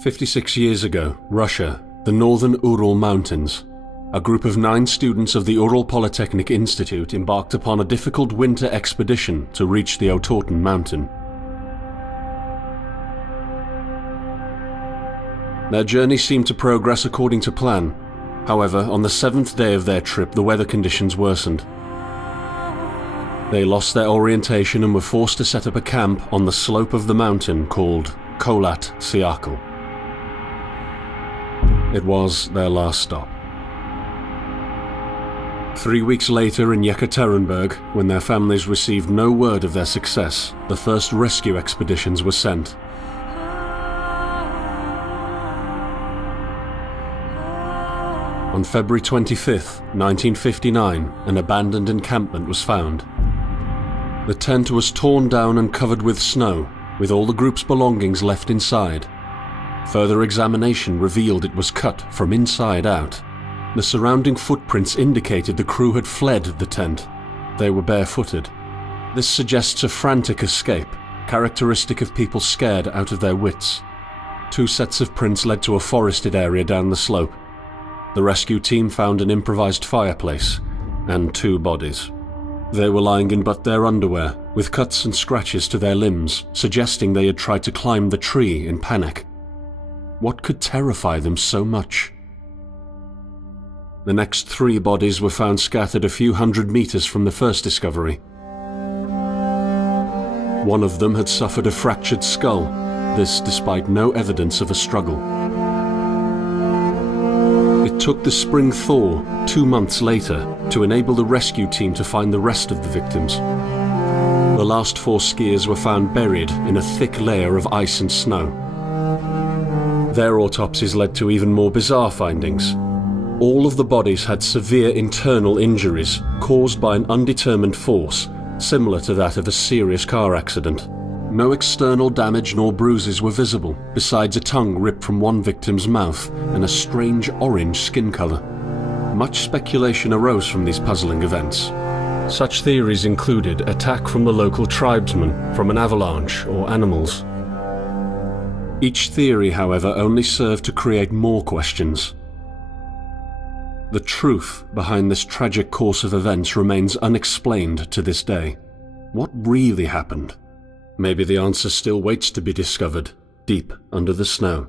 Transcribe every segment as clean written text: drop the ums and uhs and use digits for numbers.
56 years ago, Russia, the northern Ural Mountains. A group of 9 students of the Ural Polytechnic Institute embarked upon a difficult winter expedition to reach the Otorten mountain. Their journey seemed to progress according to plan. However, on the 7th day of their trip, the weather conditions worsened. They lost their orientation and were forced to set up a camp on the slope of the mountain called Kholat DIRECto. It was their last stop. 3 weeks later in Yekaterinburg, when their families received no word of their success, the first rescue expeditions were sent. On February 25, 1959, an abandoned encampment was found. The tent was torn down and covered with snow, with all the group's belongings left inside. Further examination revealed it was cut from inside out. The surrounding footprints indicated the crew had fled the tent. They were barefooted. This suggests a frantic escape, characteristic of people scared out of their wits. 2 sets of prints led to a forested area down the slope. The rescue team found an improvised fireplace and 2 bodies. They were lying in but their underwear, with cuts and scratches to their limbs, suggesting they had tried to climb the tree in panic. What could terrify them so much? The next 3 bodies were found scattered a few hundred meters from the first discovery. One of them had suffered a fractured skull, this despite no evidence of a struggle. It took the spring thaw 2 months later to enable the rescue team to find the rest of the victims. The last 4 skiers were found buried in a thick layer of ice and snow. Their autopsies led to even more bizarre findings. All of the bodies had severe internal injuries caused by an undetermined force, similar to that of a serious car accident. No external damage nor bruises were visible, besides a tongue ripped from one victim's mouth and a strange orange skin color. Much speculation arose from these puzzling events. Such theories included attack from the local tribesmen, from an avalanche, or animals. Each theory, however, only served to create more questions. The truth behind this tragic course of events remains unexplained to this day. What really happened? Maybe the answer still waits to be discovered, deep under the snow.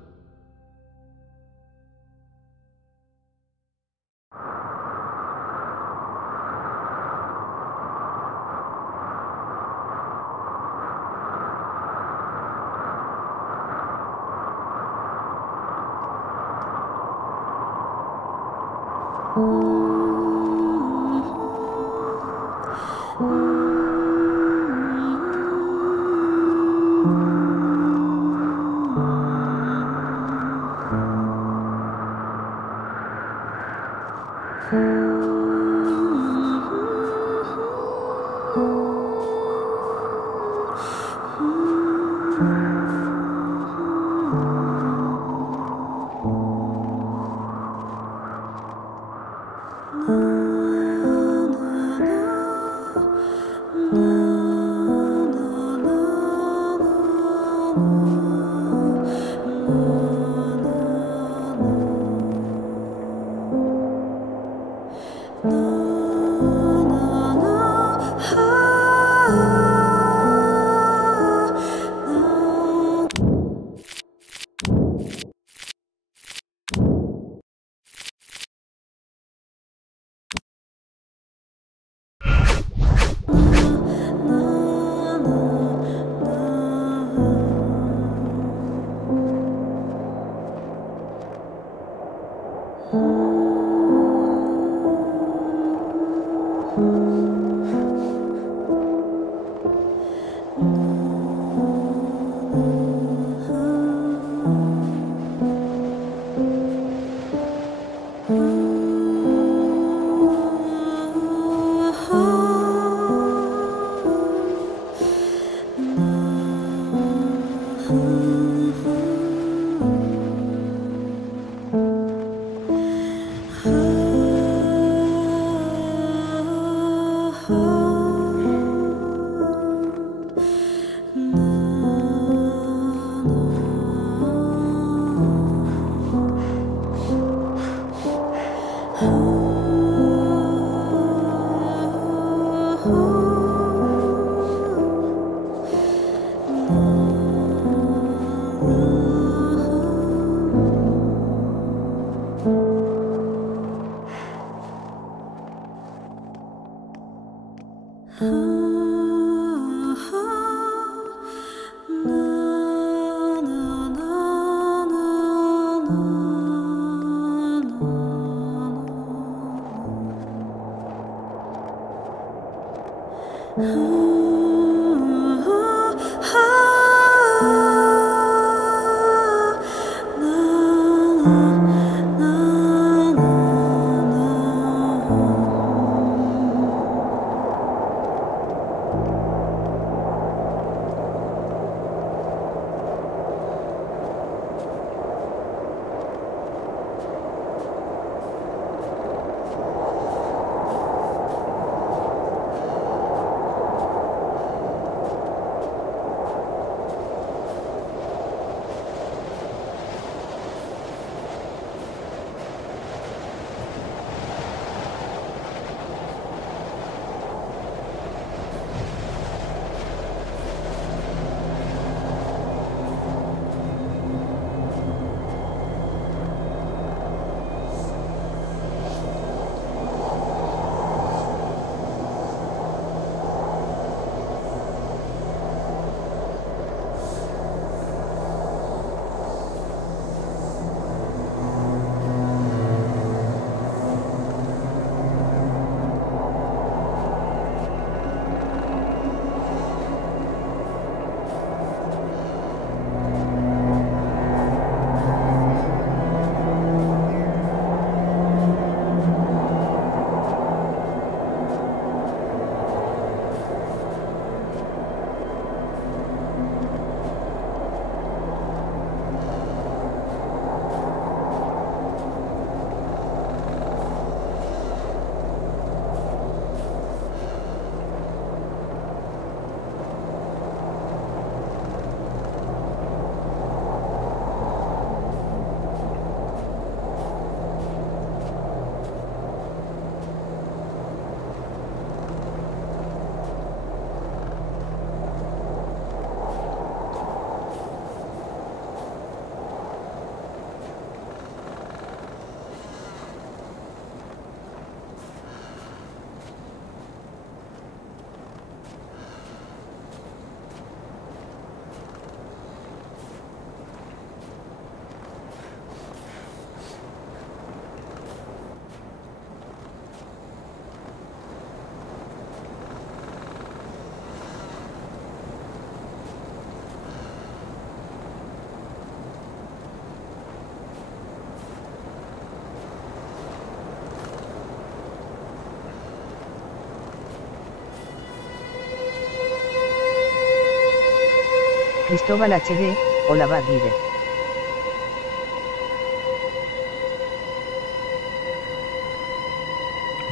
Cristóbal HD, hola Badire.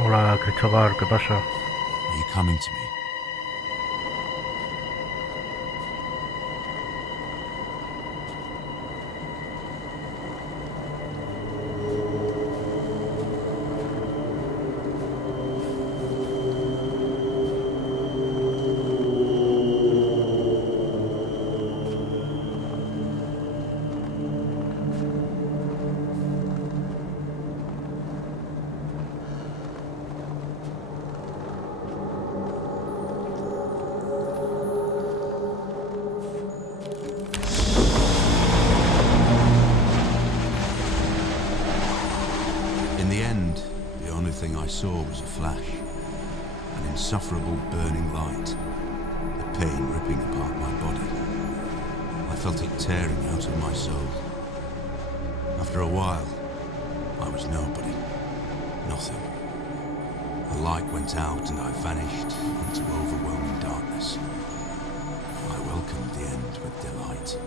Hola Cristóbal, ¿qué pasa? Are you coming to me? Saw was a flash, an insufferable burning light, the pain ripping apart my body. I felt it tearing out of my soul. After a while, I was nobody, nothing. The light went out and I vanished into overwhelming darkness. I welcomed the end with delight.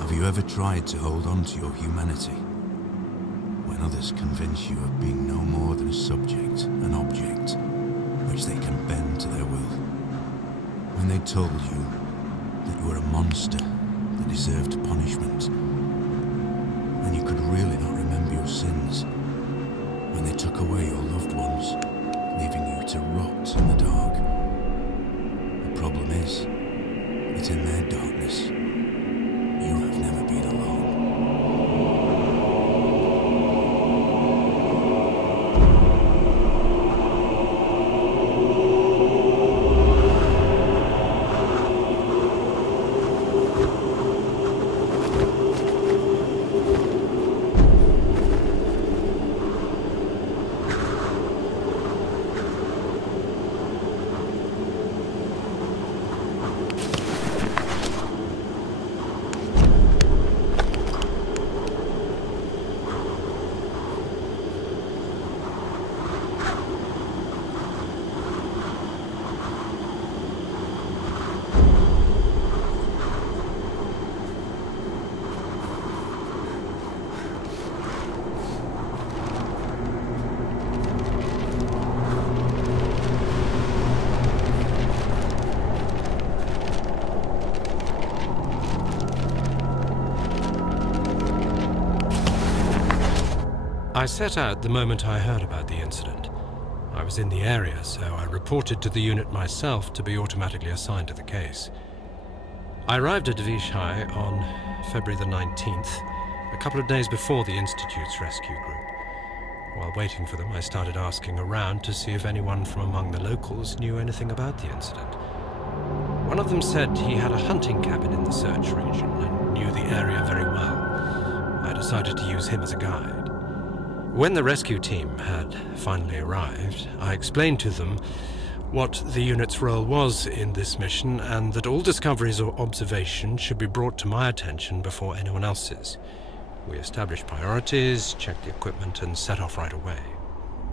Have you ever tried to hold on to your humanity when others convince you of being no more than a subject, an object, which they can bend to their will? When they told you that you were a monster that deserved punishment, and you could really not remember your sins? When they took away your loved ones, leaving you to rot in the dark? The problem is that in their darkness, you have never been alone. I set out the moment I heard about the incident. I was in the area, so I reported to the unit myself to be automatically assigned to the case. I arrived at Vichy on February the 19th, a couple of days before the Institute's rescue group. While waiting for them, I started asking around to see if anyone from among the locals knew anything about the incident. One of them said he had a hunting cabin in the search region and knew the area very well. I decided to use him as a guide. When the rescue team had finally arrived, I explained to them what the unit's role was in this mission and that all discoveries or observations should be brought to my attention before anyone else's. We established priorities, checked the equipment, and set off right away.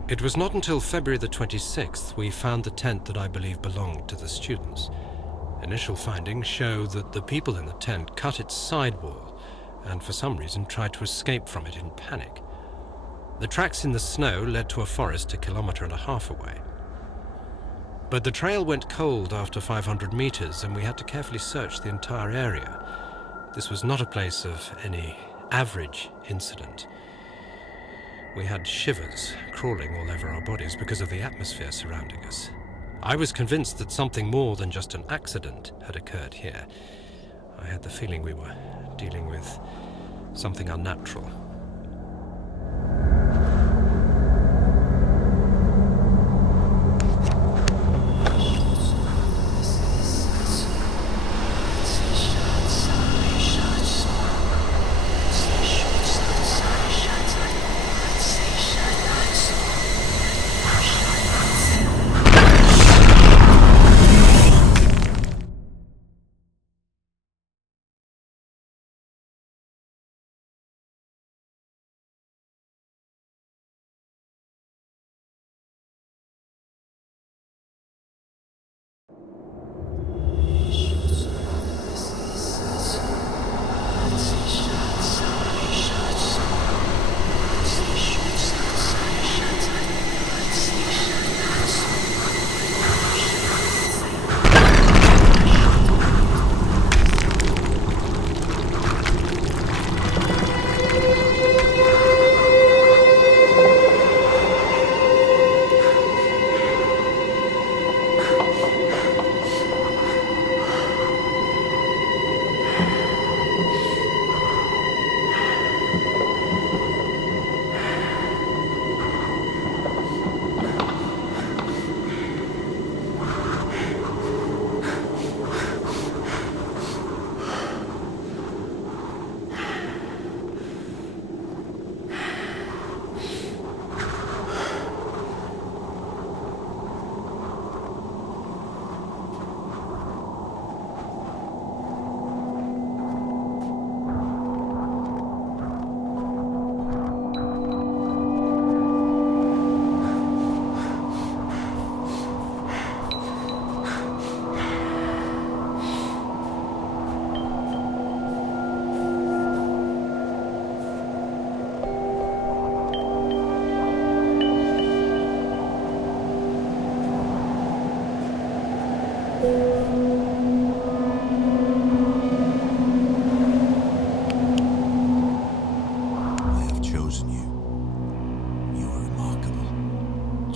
It was not until February the 26th we found the tent that I believe belonged to the students. Initial findings show that the people in the tent cut its sidewall and for some reason tried to escape from it in panic. The tracks in the snow led to a forest 1.5 kilometers away. But the trail went cold after 500 meters and we had to carefully search the entire area. This was not a place of any average incident. We had shivers crawling all over our bodies because of the atmosphere surrounding us. I was convinced that something more than just an accident had occurred here. I had the feeling we were dealing with something unnatural.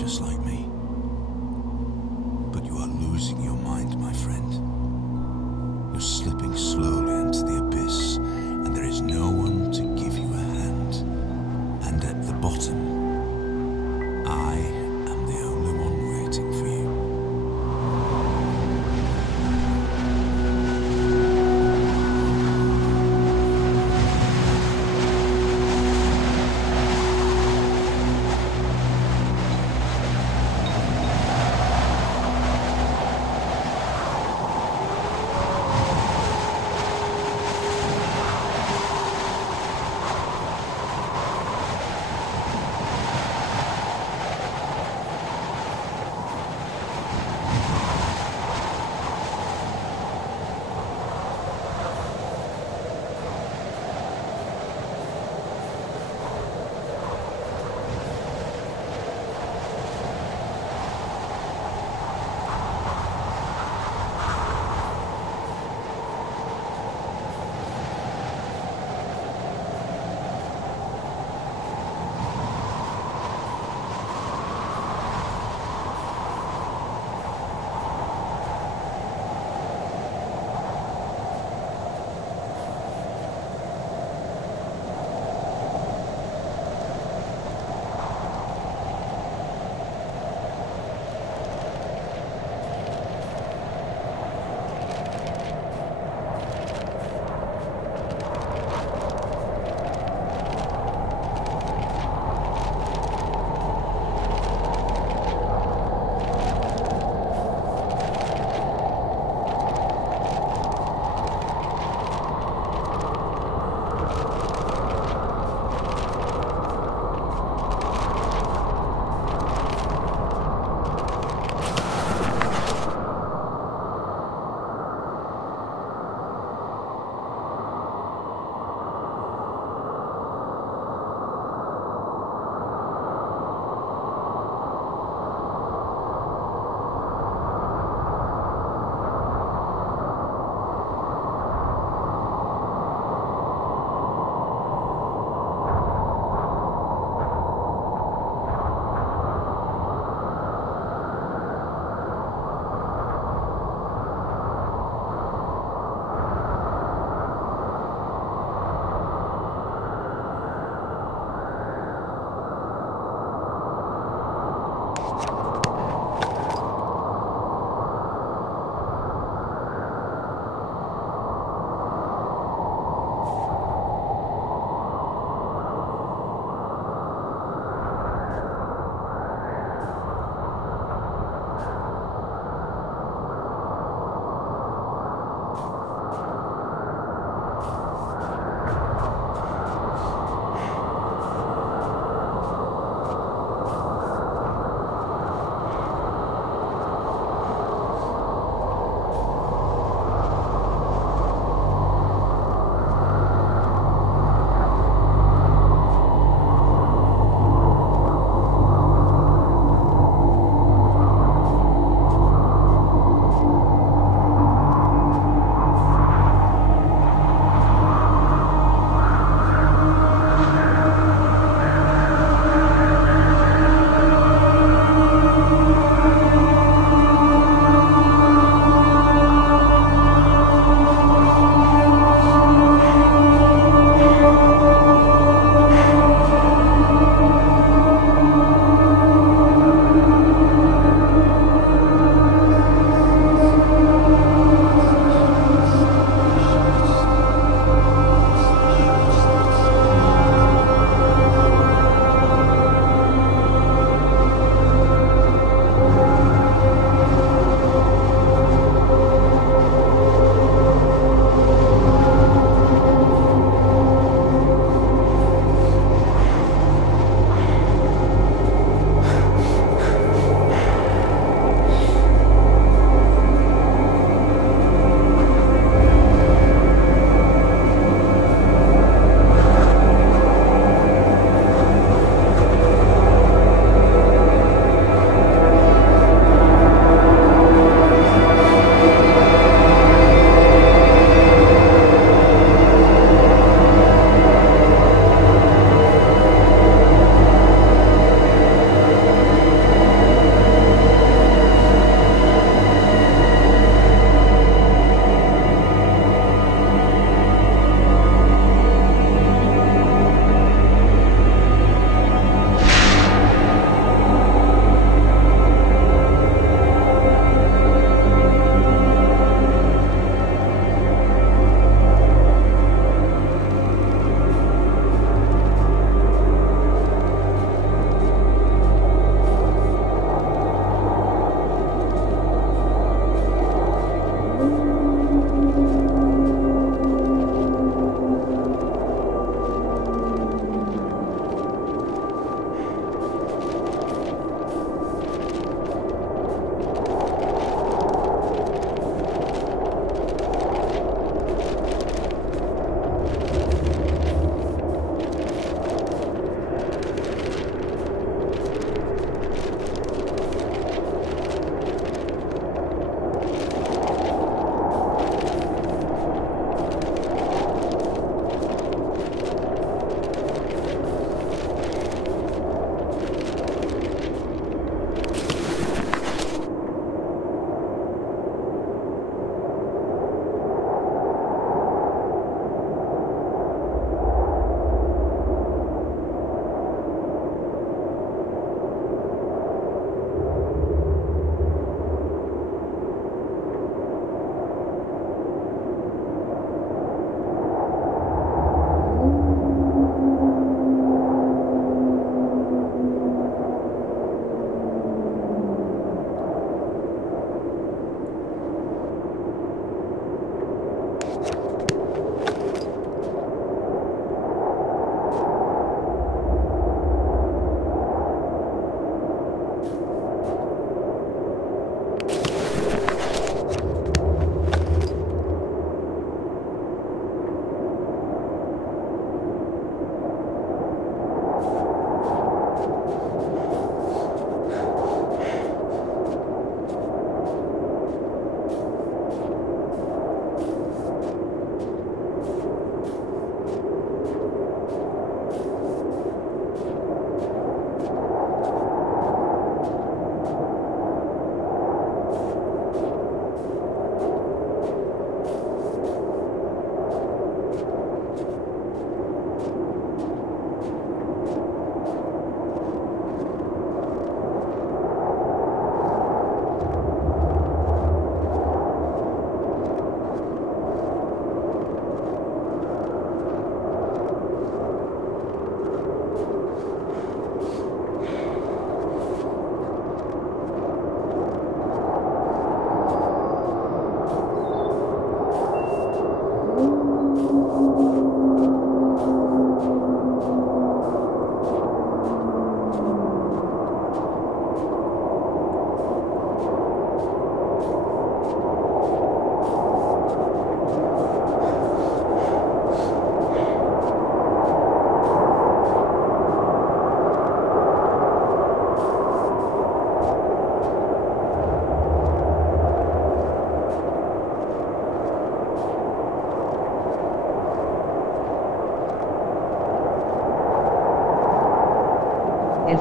just like me. But you are losing your mind, my friend. You're slipping slowly into the abyss, and there is no one to give you a hand. And at the bottom, I am the only one waiting for you.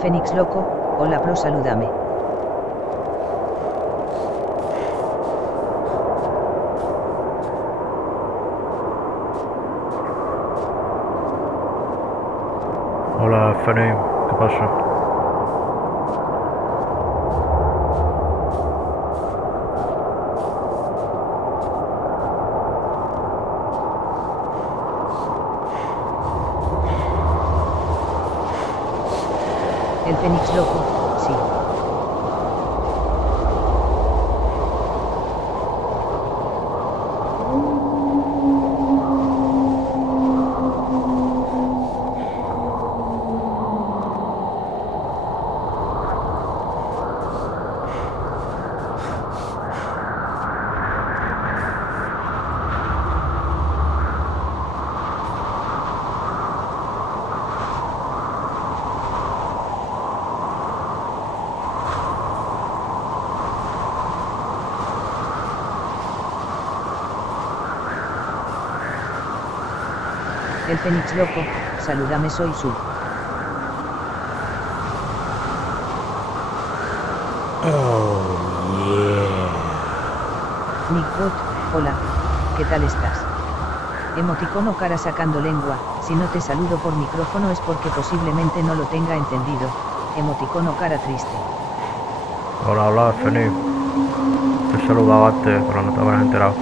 Fénix loco, hola pro, salúdame. Hola, Fénix, ¿qué pasa? El Fénix loco, sí. El Fénix loco, salúdame, soy Sub. Nickbot, hola. ¿Qué tal estás? Emoticono cara sacando lengua, si no te saludo por micrófono es porque posiblemente no lo tenga entendido. Emoticono cara triste. Hola, hola, Fénix. Te he saludado antes, pero no te habrás enterado.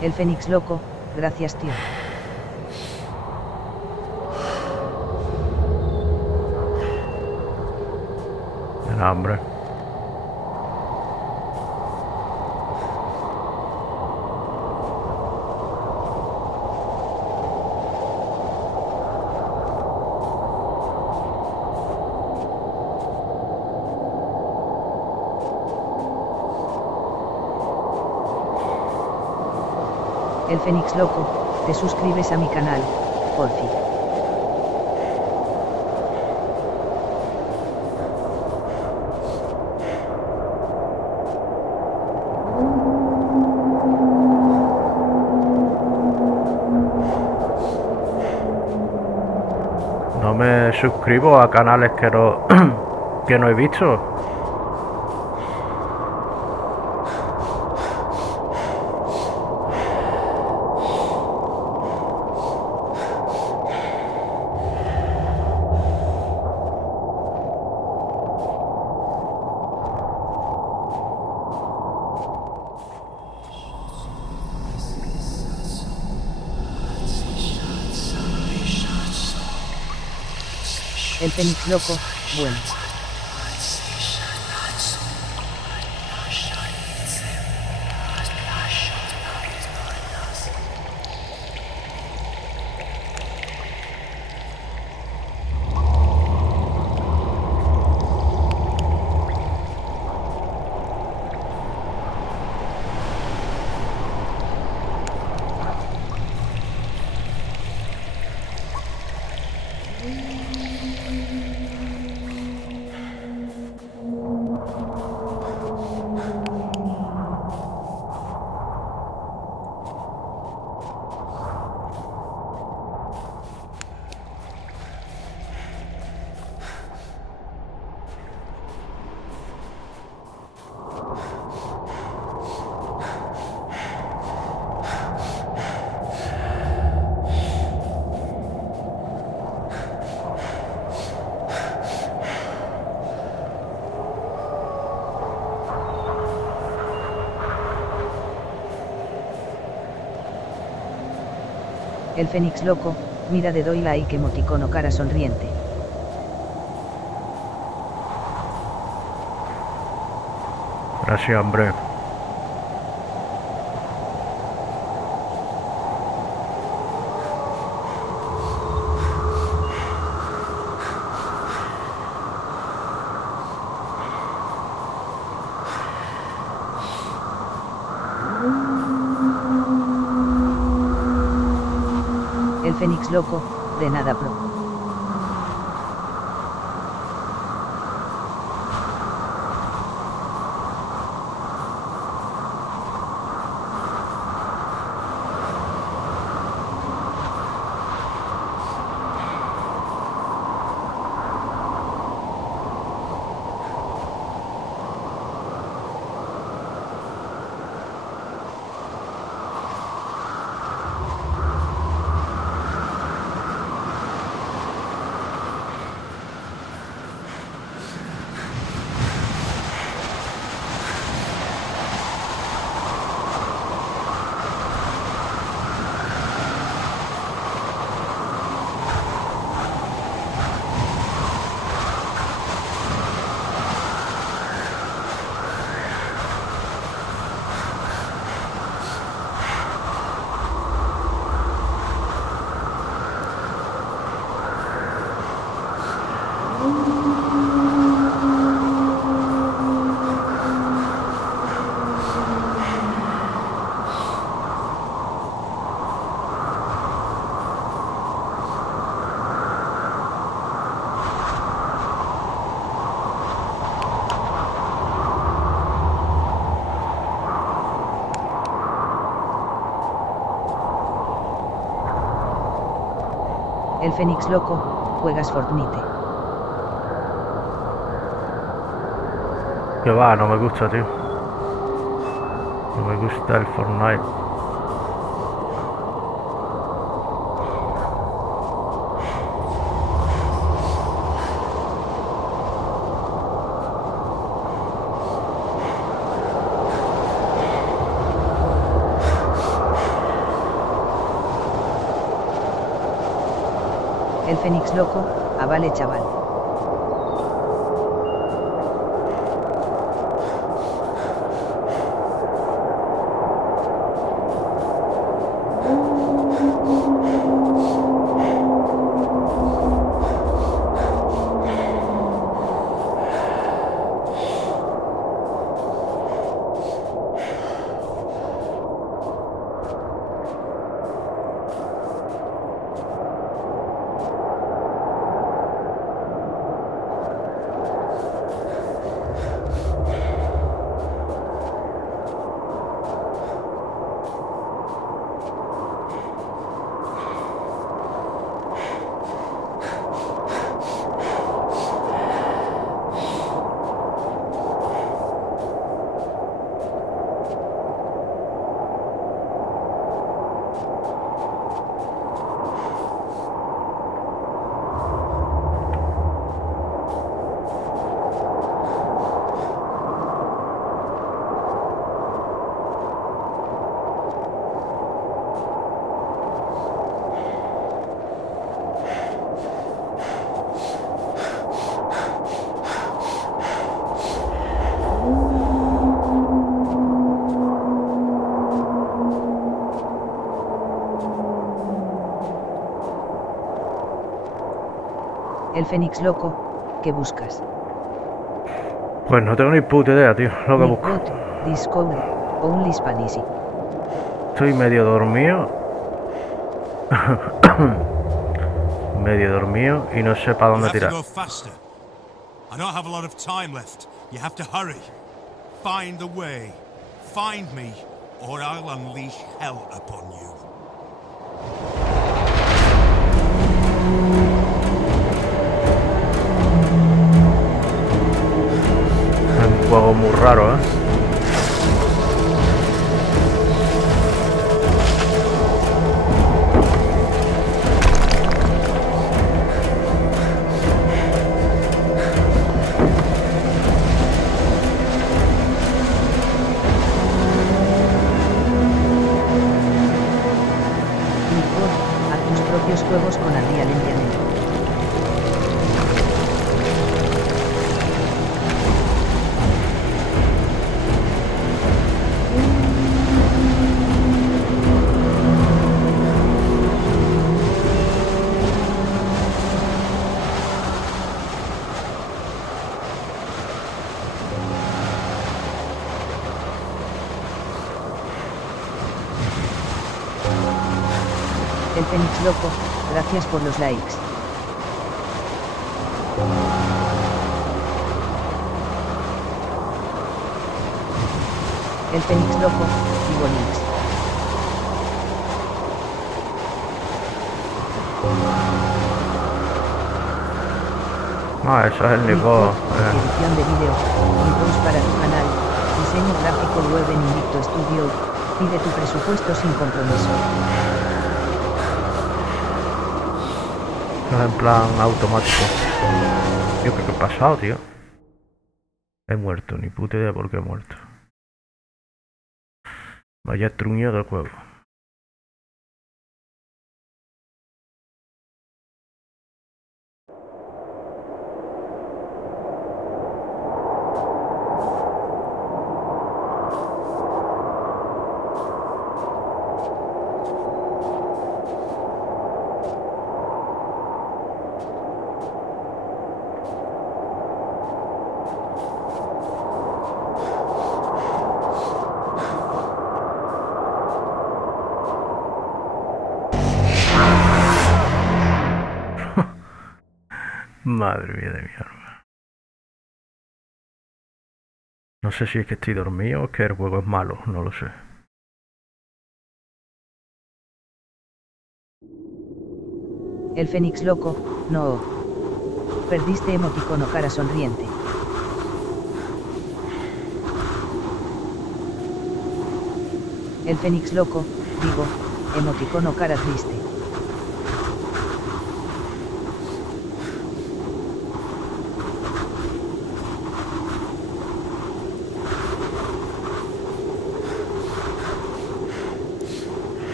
El Fénix loco, gracias tío. El hambre. El Fénix loco, te suscribes a mi canal, porfi. No me suscribo a canales que no he visto. El Fénix loco, bueno. El Fénix loco, mira de doy like emoticono cara sonriente. Gracias, hombre. El Fénix loco, de nada pro. El Fénix loco, juegas Fortnite. Que va, no me gusta, tío. No me gusta el Fortnite. El Fénix loco, vale chaval. El Fénix loco, ¿qué buscas? Pues no tengo ni puta idea, tío, lo que busco. Discovery, Only Spanish. Estoy medio dormido. Medio dormido y no sé para dónde tirar. I don't have a lot of time left. You have to hurry. Find the way. Find me, or I'll unleash hell upon you. Es un juego muy raro, ¿eh? Juegos con Unreal Engine. El Fénix Loco, gracias por los likes. El Fénix Loco, Vivo Links. Ah, eso es el Nico. Edición de vídeo, videos para tu canal, diseño gráfico web en Invicto Studio, pide tu presupuesto sin compromiso. No es en plan automático. Tío, ¿qué ha pasado, tío? He muerto, ni puta idea por qué he muerto. Vaya truño del juego. Madre mía de mi alma. No sé si es que estoy dormido o es que el juego es malo, no lo sé. El Fénix Loco, no. Perdiste emoticono cara sonriente. El Fénix Loco, digo, emoticono cara triste.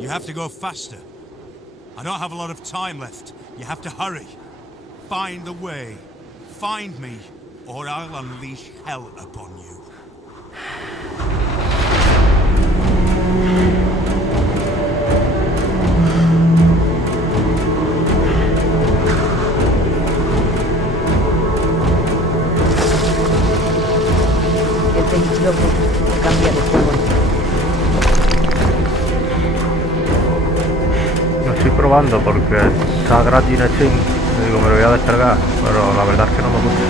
You have to go faster. I don't have a lot of time left. You have to hurry. Find the way. Find me, or I'll unleash hell upon you. El Fénix Loco, cambia de juego. Lo estoy probando porque está gratis en Steam. Digo, me lo voy a descargar, pero la verdad es que no me gusta.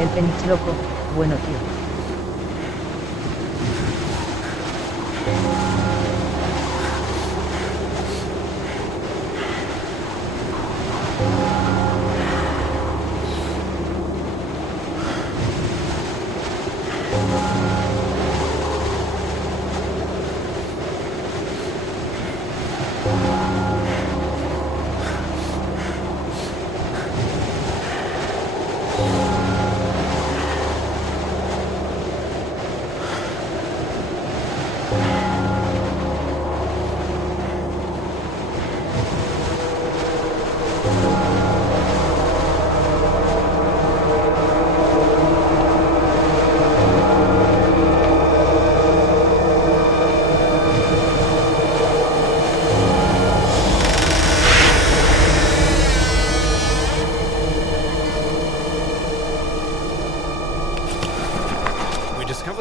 El Fénix Loco, bueno tío.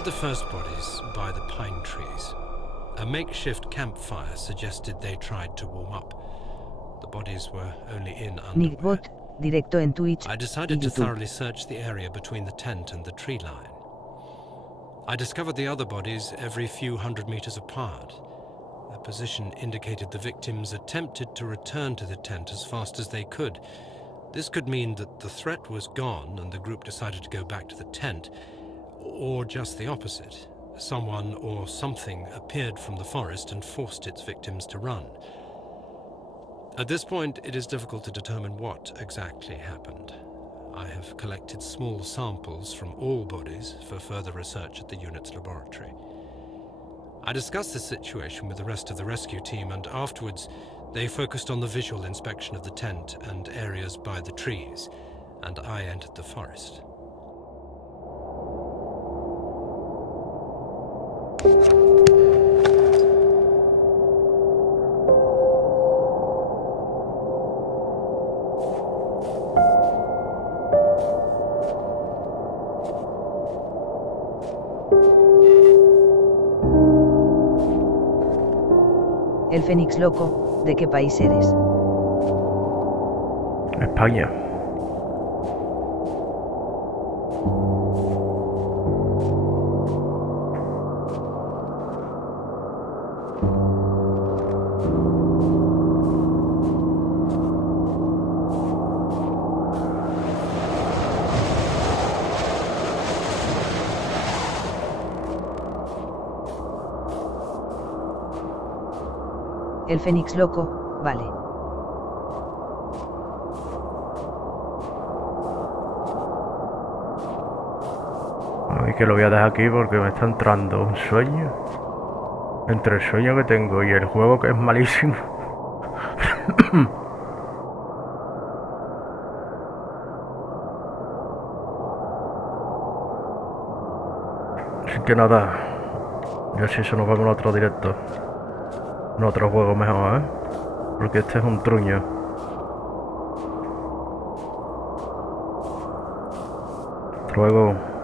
The first bodies by the pine trees. A makeshift campfire suggested they tried to warm up. The bodies were only in underwear. Directo en Twitch. I decided to thoroughly search the area between the tent and the tree line. I discovered the other bodies every few hundred meters apart. Their position indicated the victims attempted to return to the tent as fast as they could. This could mean that the threat was gone and the group decided to go back to the tent. Or just the opposite. Someone or something appeared from the forest and forced its victims to run. At this point, it is difficult to determine what exactly happened. I have collected small samples from all bodies for further research at the unit's laboratory. I discussed this situation with the rest of the rescue team, and afterwards they focused on the visual inspection of the tent and areas by the trees, and I entered the forest. El Fénix loco, ¿de qué país eres? España. El Fénix loco, vale. A mí que lo voy a dejar aquí porque me está entrando un sueño. Entre el sueño que tengo y el juego, que es malísimo. Así que nada, ya si eso nos vemos en otro directo. En otro juego mejor, porque este es un truño. Hasta luego.